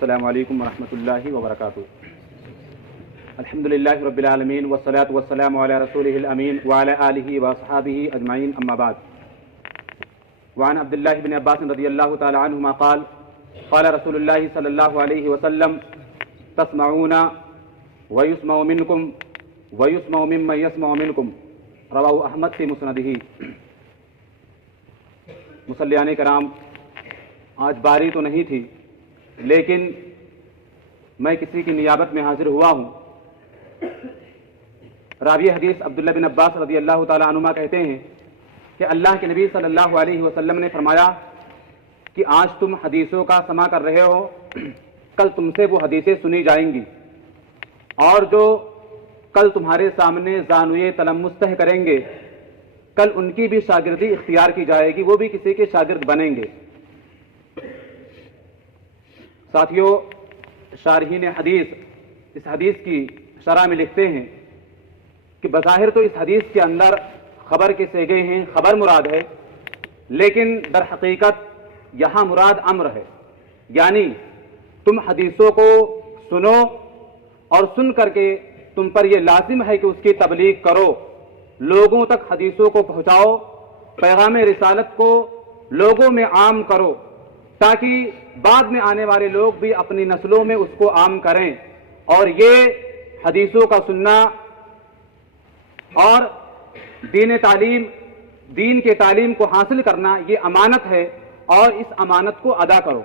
السلام علیکم ورحمۃ اللہ وبرکاتہ. الحمدللہ رب العالمین والصلاة والسلام علی رسولہ الامین وعلی آلہ واصحابہ اجمعین اما بعد. وعن عبداللہ بن عباس رضی اللہ تعالی عنہما قال قال رسول اللہ صلی اللہ علیہ وسلم تسمعون ویسمع منکم ویسمع ممن یسمع منکم رواہ احمد فی مسندہ. مصلیان کرام، آج باری تو نہیں تھی لیکن میں کسی کی نیابت میں حاضر ہوا ہوں. راوی حدیث عبداللہ بن عباس رضی اللہ تعالی عنہما کہتے ہیں کہ اللہ کے نبی صلی اللہ علیہ وسلم نے فرمایا کہ آج تم حدیثوں کا سماع کر رہے ہو، کل تم سے وہ حدیثیں سنی جائیں گی، اور جو کل تمہارے سامنے زانوئے تلمستہ کریں گے کل ان کی بھی شاگردی اختیار کی جائے گی، وہ بھی کسی کے شاگرد بنیں گے. ساتھیوں، شارحین حدیث اس حدیث کی شرح میں لکھتے ہیں کہ بظاہر تو اس حدیث کے اندر خبر کے صیغے ہیں، خبر مراد ہے، لیکن در حقیقت یہاں مراد امر ہے. یعنی تم حدیثوں کو سنو اور سن کر کے تم پر یہ لازم ہے کہ اس کی تبلیغ کرو، لوگوں تک حدیثوں کو پہنچاؤ، پیغام رسالت کو لوگوں میں عام کرو تاکہ بعد میں آنے والے لوگ بھی اپنی نسلوں میں اس کو عام کریں. اور یہ حدیثوں کا سننا اور دین کے تعلیم کو حاصل کرنا یہ امانت ہے، اور اس امانت کو ادا کرو.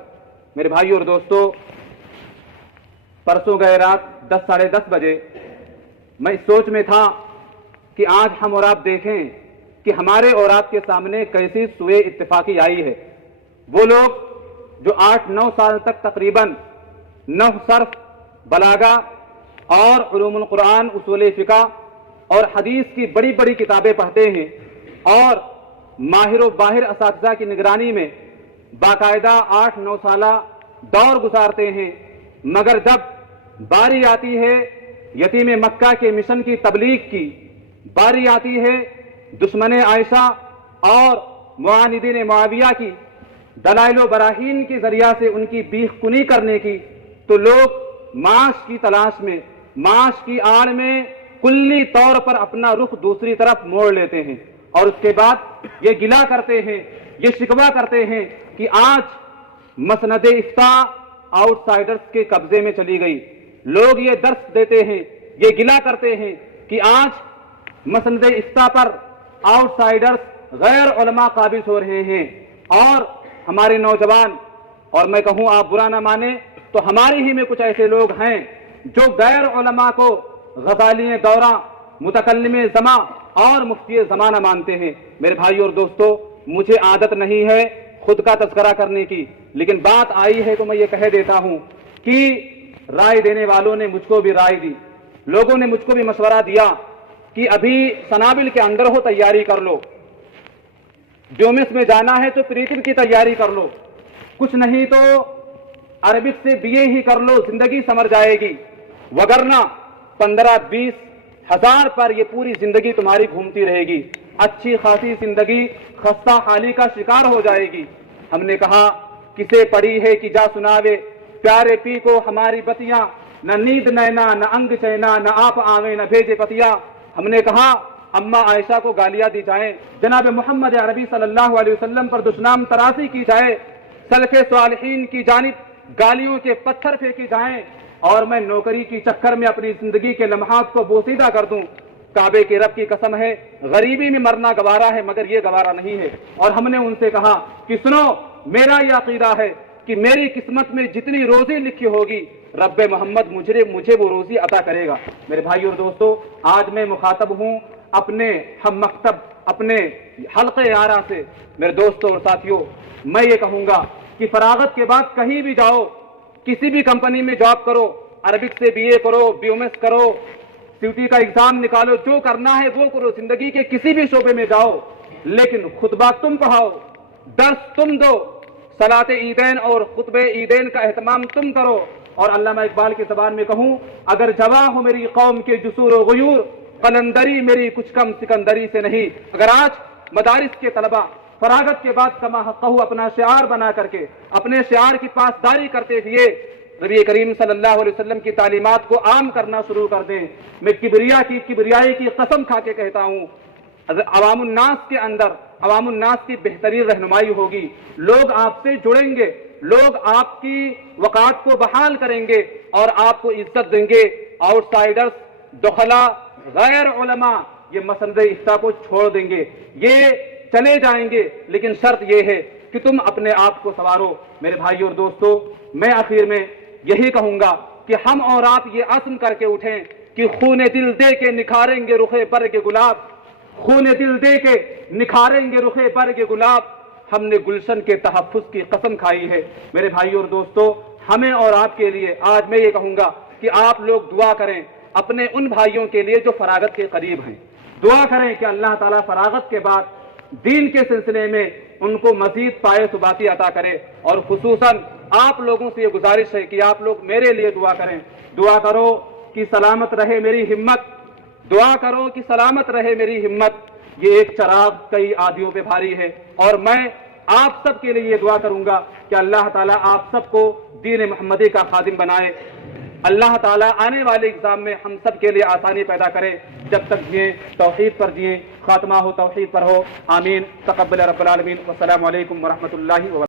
میرے بھائیو اور دوستو، پرسوں گئے رات 10 ساڑھے 10 بجے میں اس سوچ میں تھا کہ آج ہم اور آپ دیکھیں کہ ہمارے اور آپ کے سامنے کیسی سوئے اتفاقی آئی ہے. وہ لوگ جو 8-9 سال تک تقریباً نحو، صرف، بلاغہ اور علوم القرآن، اصول فقہ اور حدیث کی بڑی بڑی کتابیں پڑھتے ہیں اور ماہر و باہر اساتذہ کی نگرانی میں باقاعدہ 8-9 سالہ دور گزارتے ہیں، مگر جب باری آتی ہے یتیم مکہ کے مشن کی تبلیغ کی، باری آتی ہے دشمن عائشہ اور معاندین معاویہ کی دلائل و براہین کے ذریعہ سے ان کی بیخ کنی کرنے کی، تو لوگ معاش کی تلاش میں، معاش کی آڑ میں کلی طور پر اپنا رخ دوسری طرف موڑ لیتے ہیں، اور اس کے بعد یہ گلہ کرتے ہیں، یہ شکوہ کرتے ہیں کہ آج مسند افتاء آؤٹ سائڈرز کے قبضے میں چلی گئی. لوگ یہ درس دیتے ہیں، یہ گلہ کرتے ہیں کہ آج مسند افتاء پر آؤٹ سائڈرز غیر علماء قابض ہو رہے ہیں، اور ہمارے نوجوان، اور میں کہوں آپ برا نہ مانیں تو ہمارے ہی میں کچھ ایسے لوگ ہیں جو غیر علماء کو غزالی دوراں، متکلم زماں اور مفتی زمانہ مانتے ہیں. میرے بھائی اور دوستو، مجھے عادت نہیں ہے خود کا تذکرہ کرنے کی، لیکن بات آئی ہے تو میں یہ کہہ دیتا ہوں کہ رائے دینے والوں نے مجھ کو بھی رائے دی، لوگوں نے مجھ کو بھی مشورہ دیا کہ ابھی سنابل کے اندر ہو، تیاری کر لو، ڈومس میں جانا ہے تو پریٹم کی تیاری کر لو، کچھ نہیں تو عربک سے BA ہی کر لو، زندگی سمر جائے گی، وگرنہ 15-20 ہزار پر یہ پوری زندگی تمہاری گھومتی رہے گی، اچھی خاصی زندگی خستہ حالی کا شکار ہو جائے گی. ہم نے کہا کسے پڑی ہے کہ جا سناوے پیارے پی کو ہماری بتیاں، نہ نیند نینا نہ انگ چینا، نہ آپ آویں نہ بھیجے پتیا. ہم نے کہا اما عائشہ کو گالیاں دی جائیں، جناب محمد عربی صلی اللہ علیہ وسلم پر دشنام تراشی کی جائے، سلف صالحین کی جانب گالیوں کے پتھر پھینکی جائیں، اور میں نوکری کی چکر میں اپنی زندگی کے لمحات کو بوسیدہ کر دوں. کعبے کے رب کی قسم ہے، غریبی میں مرنا گوارا ہے مگر یہ گوارا نہیں ہے. اور ہم نے ان سے کہا کہ سنو، میرا یہ عقیدہ ہے کہ میری قسمت میں جتنی روزی لکھی ہوگی رب محمد مجھے وہ روزی عطا کرے گا. میرے بھائی اور دوستو، آج میں مخاطب ہوں اپنے ہم مکتب، اپنے حلقے آرا سے. میرے دوستوں اور ساتھیوں، میں یہ کہوں گا کہ فراغت کے بعد کہیں بھی جاؤ، کسی بھی کمپنی میں جاب کرو، عربک سے BA کرو، BMS کرو، CUT کا ایگزام نکالو، جو کرنا ہے وہ کرو، زندگی کے کسی بھی شعبے میں جاؤ، لیکن خطبہ تم پڑھاؤ، درس تم دو، صلاۃ عیدین اور خطبہ عیدین کا اہتمام تم کرو. اور علامہ اقبال کی زبان میں کہوں، اگر جواں ہو میری قوم کے جسور و غیور، قلندری میری کچھ کم سکندری سے نہیں. اگر آج مدارس کے طلبہ فراغت کے بعد کما حقہ اپنا شعار بنا کر کے، اپنے شعار کی پاسداری کرتے ہوئے نبی کریم صلی اللہ علیہ وسلم کی تعلیمات کو عام کرنا شروع کر دیں۔ میں کبریائی کی قسم کھا کے کہتا ہوں، عوام الناس کے اندر عوام الناس کی بہترین رہنمائی ہوگی، لوگ آپ سے جڑیں گے، لوگ آپ کی وقات کو بحال کریں گے اور آپ کو عزت دیں گے۔ آؤٹ سائڈرز، دخلا، غیر علماء یہ مسند افتاء کو چھوڑ دیں گے، یہ چلے جائیں گے، لیکن شرط یہ ہے کہ تم اپنے آپ کو سنوارو۔ میرے بھائیو اور دوستو، میں آخر میں یہی کہوں گا کہ ہم اور آپ یہ عزم کر کے اٹھیں کہ خون دل دے کے نکھاریں گے رخ برگ گلاب، خون دل دے کے نکھاریں گے رخ برگ گلاب۔ ہم نے گلشن کے تحفظ کی قسم کھائی ہے۔ میرے بھائیو اور دوستو، ہمیں اور آپ کے لیے آج میں یہ کہوں گا کہ آپ لوگ دعا کریں اپنے ان بھائیوں کے لیے جو فراغت کے قریب ہیں، دعا کریں کہ اللہ تعالیٰ فراغت کے بعد دین کے سلسلے میں ان کو مزید پائے ثباتی عطا کرے، اور خصوصاً آپ لوگوں سے یہ گزارش ہے کہ آپ لوگ میرے لیے دعا کریں۔ دعا کرو کہ سلامت رہے میری ہمت، دعا کرو کہ سلامت رہے میری ہمت، یہ ایک چراغ کئی آدیوں پہ بھاری ہے، اور میں آپ سب کے لیے یہ دعا کروں گا کہ اللہ تعالیٰ آپ سب کو دین محمدی کا خادم بنائے۔ اللہ تعالیٰ آنے والے اگزام میں ہم سب کے لیے آسانی پیدا کرے، جب تک جئیں توحید پر جئیں، خاتمہ ہو توحید پر ہو، آمین۔ تقبل رب العالمین، والسلام علیکم ورحمۃ اللہ وبرکاتہ۔